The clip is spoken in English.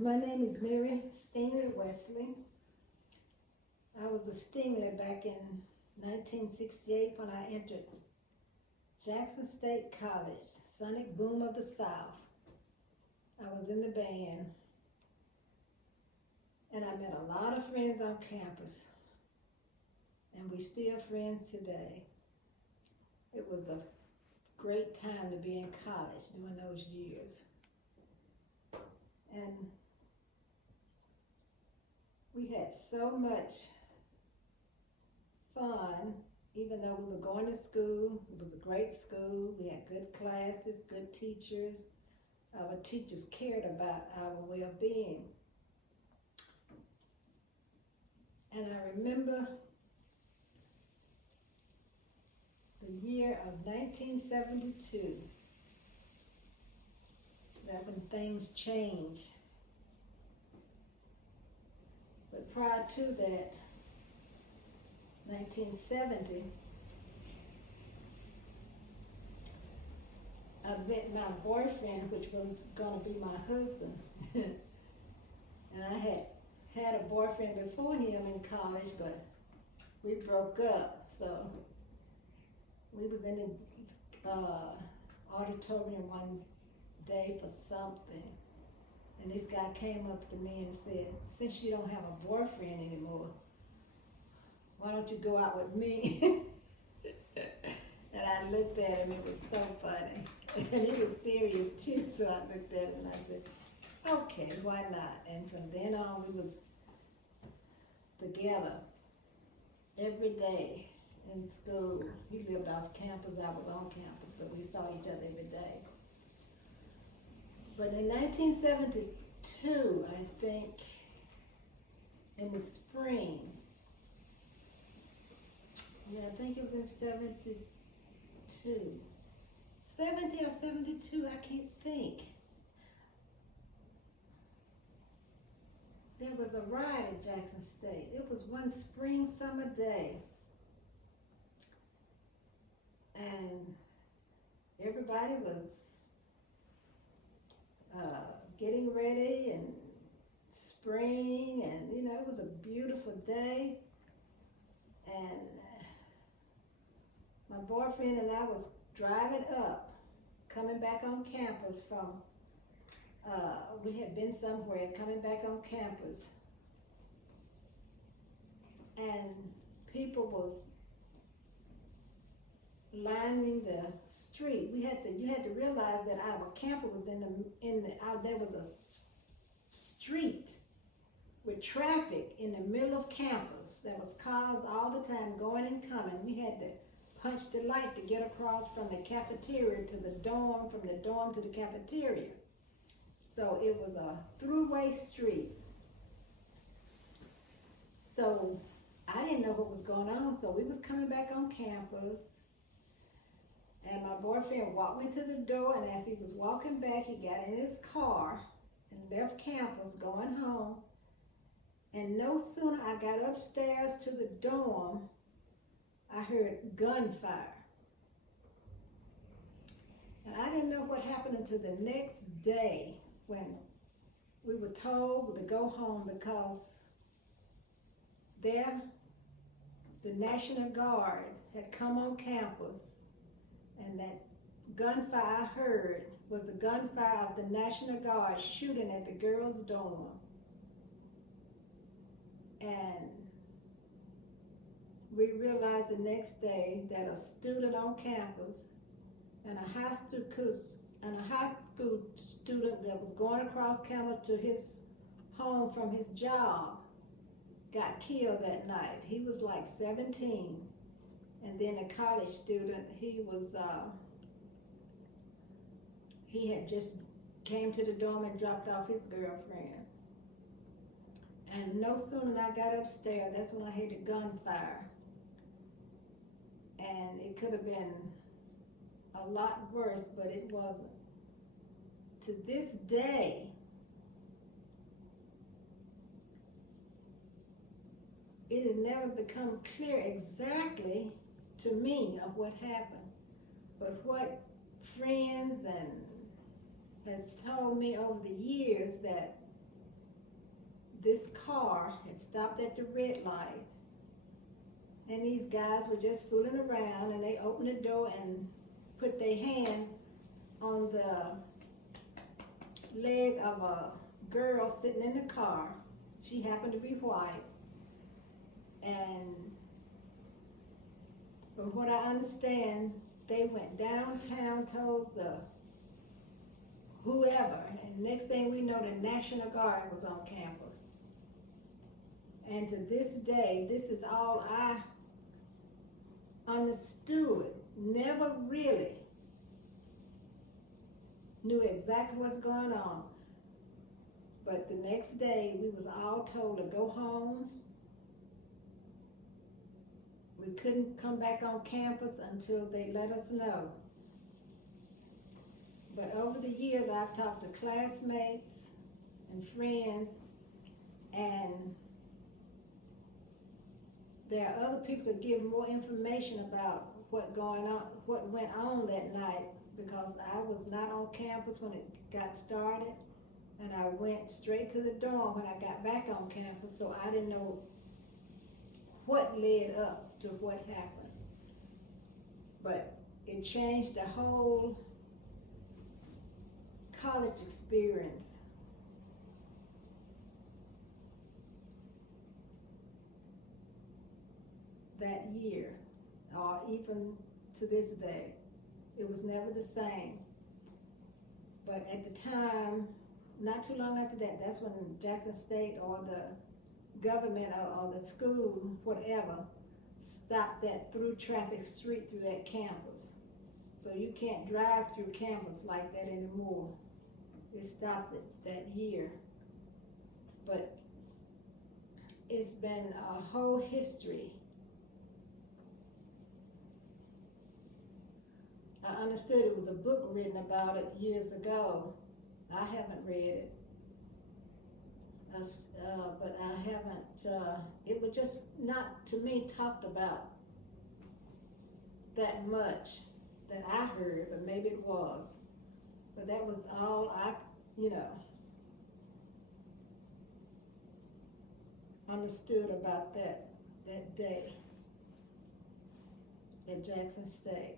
My name is Mary Stingley Wesley. I was a Stingley back in 1968 when I entered Jackson State College, Sonic Boom of the South. I was in the band, and I met a lot of friends on campus, and we still friends today. It was a great time to be in college during those years. And we had so much fun, even though we were going to school. It was a great school. We had good classes, good teachers. Our teachers cared about our well-being. And I remember the year of 1972, that when things changed. But prior to that, 1970, I met my boyfriend, which was going to be my husband. And I had a boyfriend before him in college, but we broke up. So we was in the auditorium one day for something, and this guy came up to me and said, "Since you don't have a boyfriend anymore, why don't you go out with me?" And I looked at him, it was so funny. And he was serious too, so I looked at him and I said, okay, why not? And from then on, we was together every day in school. He lived off campus, I was on campus, but we saw each other every day. But in 1972, I think, in the spring, yeah, I think it was in 72. 70 or 72, I can't think. There was a riot at Jackson State. It was one spring summer day. And everybody was getting ready and spring, and it was a beautiful day. And my boyfriend and I was driving up, coming back on campus from, we had been somewhere, coming back on campus. And people was lining the street. You had to realize that our campus was there was a street with traffic in the middle of campus. There was cars all the time going and coming. We had to punch the light to get across from the cafeteria to the dorm, from the dorm to the cafeteria. So it was a throughway street. So I didn't know what was going on, so we was coming back on campus, and my boyfriend walked me to the door, and as he was walking back, he got in his car and left campus going home. And no sooner I got upstairs to the dorm, I heard gunfire. And I didn't know what happened until the next day when we were told to go home, because there the National Guard had come on campus, and that gunfire I heard was the gunfire of the National Guard shooting at the girls' dorm. And we realized the next day that a student on campus and a high school student that was going across campus to his home from his job got killed that night. He was like 17. And then a college student, he had just came to the dorm and dropped off his girlfriend. And no sooner than I got upstairs, that's when I heard a gunfire. And it could have been a lot worse, but it wasn't. To this day, it has never become clear exactly to me of what happened. But what friends and has told me over the years, that this car had stopped at the red light, and these guys were just fooling around, and they opened the door and put their hand on the leg of a girl sitting in the car. She happened to be white, and from what I understand, they went downtown, told the whoever, and next thing we know, the National Guard was on campus. And to this day, this is all I understood. Never really knew exactly what's going on. But the next day, we was all told to go home. We couldn't come back on campus until they let us know. But over the years, I've talked to classmates and friends, and there are other people that give more information about what went on that night, because I was not on campus when it got started, and I went straight to the dorm when I got back on campus, so I didn't know what led up to what happened. But it changed the whole college experience. That year, or even to this day, it was never the same. But at the time, not too long after that, that's when Jackson State or the government or the school, whatever, stopped that through traffic street through that campus. So you can't drive through campus like that anymore. It stopped it that year. But it's been a whole history. I understood it was a book written about it years ago. I haven't read it. But I haven't, it was just not, to me, talked about that much that I heard, but maybe it was. But that was all I, understood about that day at Jackson State.